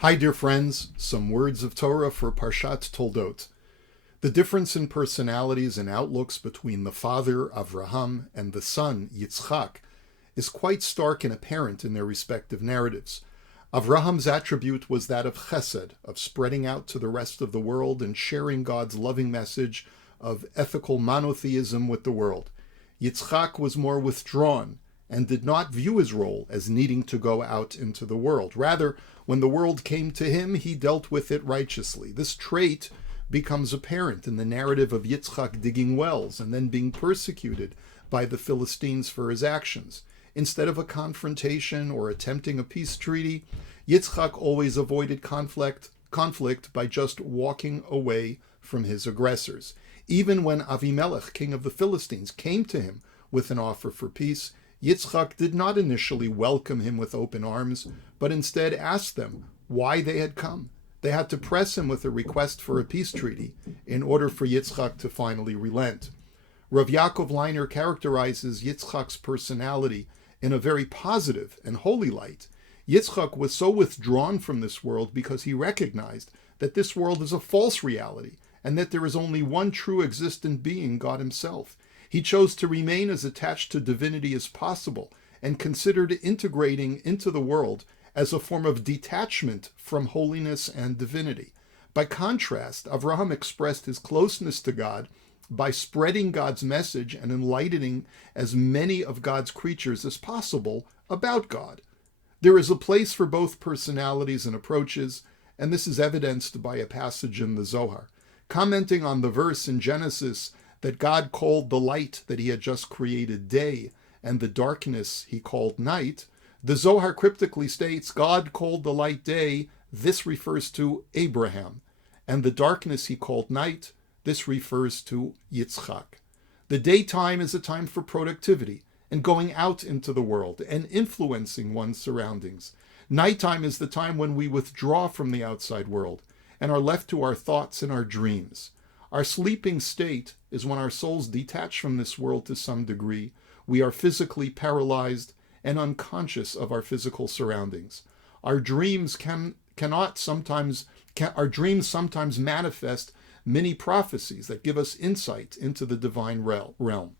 Hi, dear friends. Some words of Torah for Parshat Toldot. The difference in personalities and outlooks between the father, Avraham, and the son, Yitzchak, is quite stark and apparent in their respective narratives. Avraham's attribute was that of chesed, of spreading out to the rest of the world and sharing God's loving message of ethical monotheism with the world. Yitzchak was more withdrawn and did not view his role as needing to go out into the world. Rather, when the world came to him, he dealt with it righteously. This trait becomes apparent in the narrative of Yitzchak digging wells and then being persecuted by the Philistines for his actions. Instead of a confrontation or attempting a peace treaty, Yitzchak always avoided conflict by just walking away from his aggressors. Even when Avimelech, king of the Philistines, came to him with an offer for peace, Yitzchak did not initially welcome him with open arms, but instead asked them why they had come. They had to press him with a request for a peace treaty in order for Yitzchak to finally relent. Rav Yaakov Leiner characterizes Yitzchak's personality in a very positive and holy light. Yitzchak was so withdrawn from this world because he recognized that this world is a false reality and that there is only one true existent being, God himself. He chose to remain as attached to divinity as possible and considered integrating into the world as a form of detachment from holiness and divinity. By contrast, Avraham expressed his closeness to God by spreading God's message and enlightening as many of God's creatures as possible about God. There is a place for both personalities and approaches, and this is evidenced by a passage in the Zohar. Commenting on the verse in Genesis that God called the light that he had just created day, and the darkness he called night, the Zohar cryptically states, God called the light day, this refers to Abraham, and the darkness he called night, this refers to Yitzchak. The daytime is a time for productivity and going out into the world and influencing one's surroundings. Nighttime is the time when we withdraw from the outside world and are left to our thoughts and our dreams. Our sleeping state is when our souls detach from this world to some degree. We are physically paralyzed and unconscious of our physical surroundings. Our dreams sometimes manifest many prophecies that give us insight into the divine realm.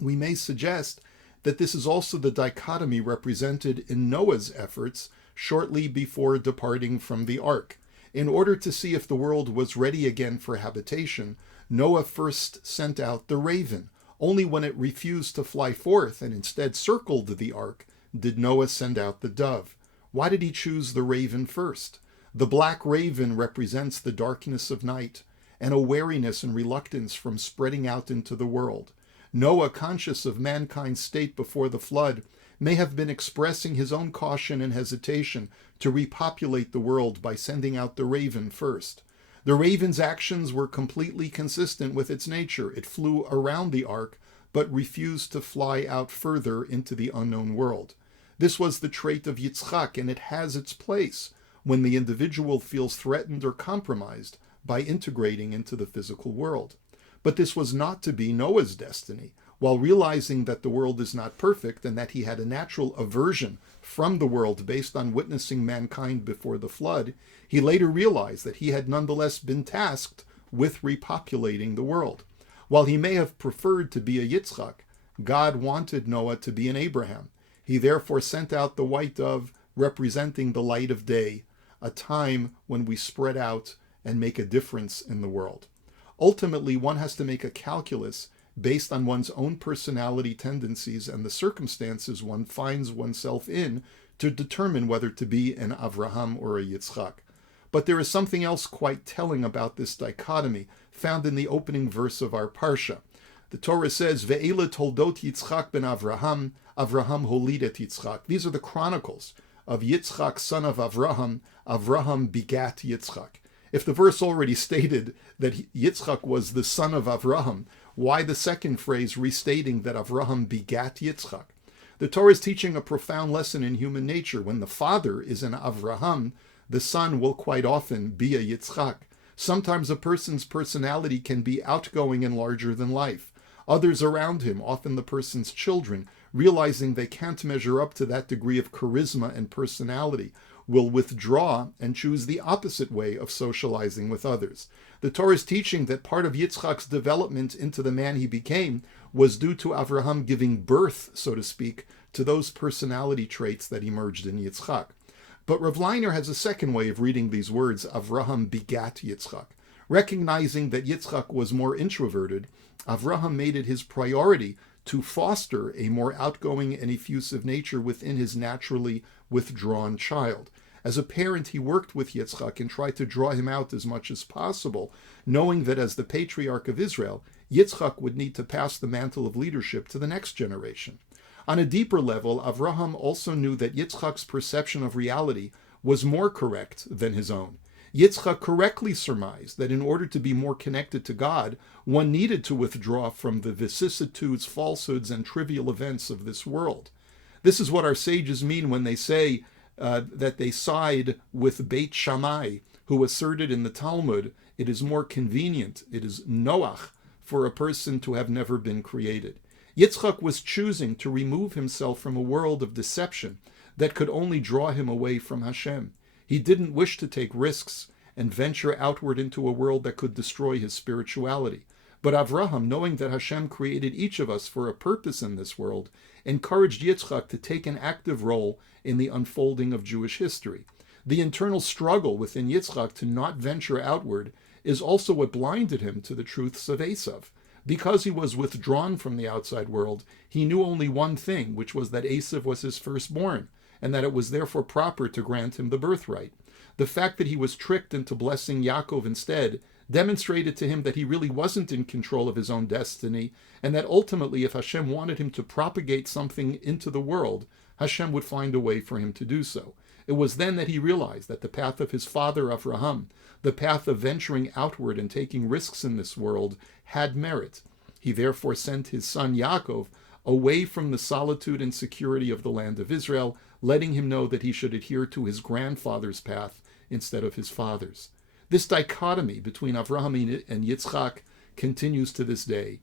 We may suggest that this is also the dichotomy represented in Noah's efforts shortly before departing from the ark. In order to see if the world was ready again for habitation, Noah first sent out the raven. Only when it refused to fly forth and instead circled the ark did Noah send out the dove. Why did he choose the raven first? The black raven represents the darkness of night and a wariness and reluctance from spreading out into the world. Noah, conscious of mankind's state before the flood, may have been expressing his own caution and hesitation to repopulate the world by sending out the raven first. The raven's actions were completely consistent with its nature. It flew around the ark, but refused to fly out further into the unknown world. This was the trait of Yitzchak, and it has its place when the individual feels threatened or compromised by integrating into the physical world. But this was not to be Noah's destiny. While realizing that the world is not perfect and that he had a natural aversion from the world based on witnessing mankind before the flood, he later realized that he had nonetheless been tasked with repopulating the world. While he may have preferred to be a Yitzchak, God wanted Noah to be an Abraham. He therefore sent out the white dove representing the light of day, a time when we spread out and make a difference in the world. Ultimately, one has to make a calculus based on one's own personality tendencies and the circumstances one finds oneself in to determine whether to be an Avraham or a Yitzchak. But there is something else quite telling about this dichotomy found in the opening verse of our Parsha. The Torah says, Ve'ele toldot Yitzchak ben Avraham, Avraham holid et Yitzchak. These are the chronicles of Yitzchak, son of Avraham. Avraham begat Yitzchak. If the verse already stated that Yitzchak was the son of Avraham, why the second phrase restating that Avraham begat Yitzchak? The Torah is teaching a profound lesson in human nature. When the father is an Avraham, the son will quite often be a Yitzchak. Sometimes a person's personality can be outgoing and larger than life. Others around him, often the person's children, realizing they can't measure up to that degree of charisma and personality, will withdraw and choose the opposite way of socializing with others. The Torah is teaching that part of Yitzchak's development into the man he became was due to Avraham giving birth, so to speak, to those personality traits that emerged in Yitzchak. But Rav Leiner has a second way of reading these words, Avraham begat Yitzchak. Recognizing that Yitzchak was more introverted, Avraham made it his priority to foster a more outgoing and effusive nature within his naturally withdrawn child. As a parent, he worked with Yitzchak and tried to draw him out as much as possible, knowing that as the patriarch of Israel, Yitzchak would need to pass the mantle of leadership to the next generation. On a deeper level, Avraham also knew that Yitzchak's perception of reality was more correct than his own. Yitzchak correctly surmised that in order to be more connected to God, one needed to withdraw from the vicissitudes, falsehoods, and trivial events of this world. This is what our sages mean when they say that they side with Beit Shammai, who asserted in the Talmud, it is more convenient, it is noach, for a person to have never been created. Yitzchak was choosing to remove himself from a world of deception that could only draw him away from Hashem. He didn't wish to take risks and venture outward into a world that could destroy his spirituality. But Avraham, knowing that Hashem created each of us for a purpose in this world, encouraged Yitzchak to take an active role in the unfolding of Jewish history. The internal struggle within Yitzchak to not venture outward is also what blinded him to the truths of Esav. Because he was withdrawn from the outside world, he knew only one thing, which was that Esav was his firstborn, and that it was therefore proper to grant him the birthright. The fact that he was tricked into blessing Yaakov instead demonstrated to him that he really wasn't in control of his own destiny, and that ultimately if Hashem wanted him to propagate something into the world, Hashem would find a way for him to do so. It was then that he realized that the path of his father Avraham, the path of venturing outward and taking risks in this world, had merit. He therefore sent his son Yaakov away from the solitude and security of the land of Israel, letting him know that he should adhere to his grandfather's path instead of his father's. This dichotomy between Avraham and Yitzchak continues to this day.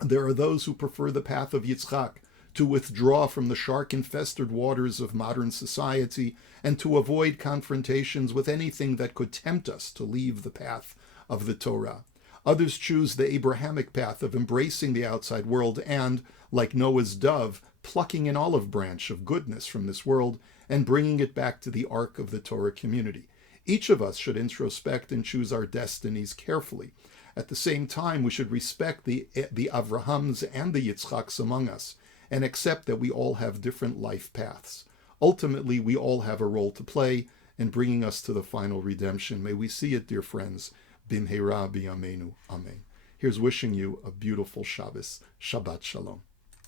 There are those who prefer the path of Yitzchak, to withdraw from the shark-infested waters of modern society and to avoid confrontations with anything that could tempt us to leave the path of the Torah. Others choose the Abrahamic path of embracing the outside world and, like Noah's dove, plucking an olive branch of goodness from this world and bringing it back to the ark of the Torah community. Each of us should introspect and choose our destinies carefully. At the same time, we should respect the Avrahams and the Yitzchaks among us and accept that we all have different life paths. Ultimately, we all have a role to play in bringing us to the final redemption. May we see it, dear friends. Bimheira b'yameinu. Amen. Here's wishing you a beautiful Shabbos. Shabbat Shalom.